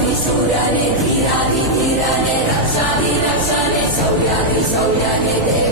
di surane, dhira di dhirane, raksha di rakshane, saurya di saurya ne de.